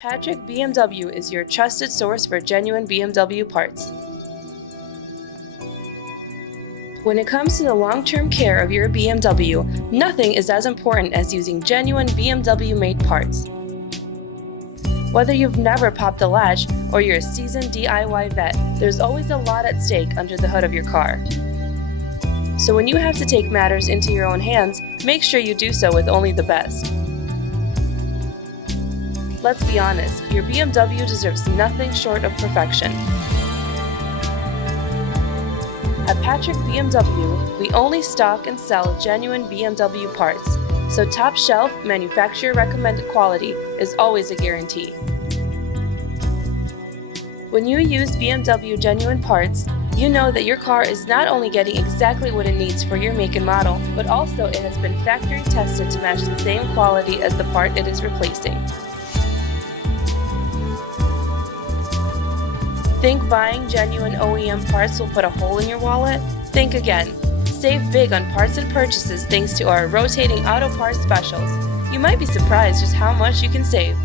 Patrick BMW is your trusted source for genuine BMW parts. When it comes to the long-term care of your BMW, nothing is as important as using genuine BMW-made parts. Whether you've never popped a latch or you're a seasoned DIY vet, there's always a lot at stake under the hood of your car. So when you have to take matters into your own hands, make sure you do so with only the best. Let's be honest, your BMW deserves nothing short of perfection. At Patrick BMW, we only stock and sell genuine BMW parts, so top shelf, manufacturer recommended quality is always a guarantee. When you use BMW genuine parts, you know that your car is not only getting exactly what it needs for your make and model, but also it has been factory tested to match the same quality as the part it is replacing. Think buying genuine OEM parts will put a hole in your wallet? Think again. Save big on parts and purchases thanks to our rotating auto parts specials. You might be surprised just how much you can save.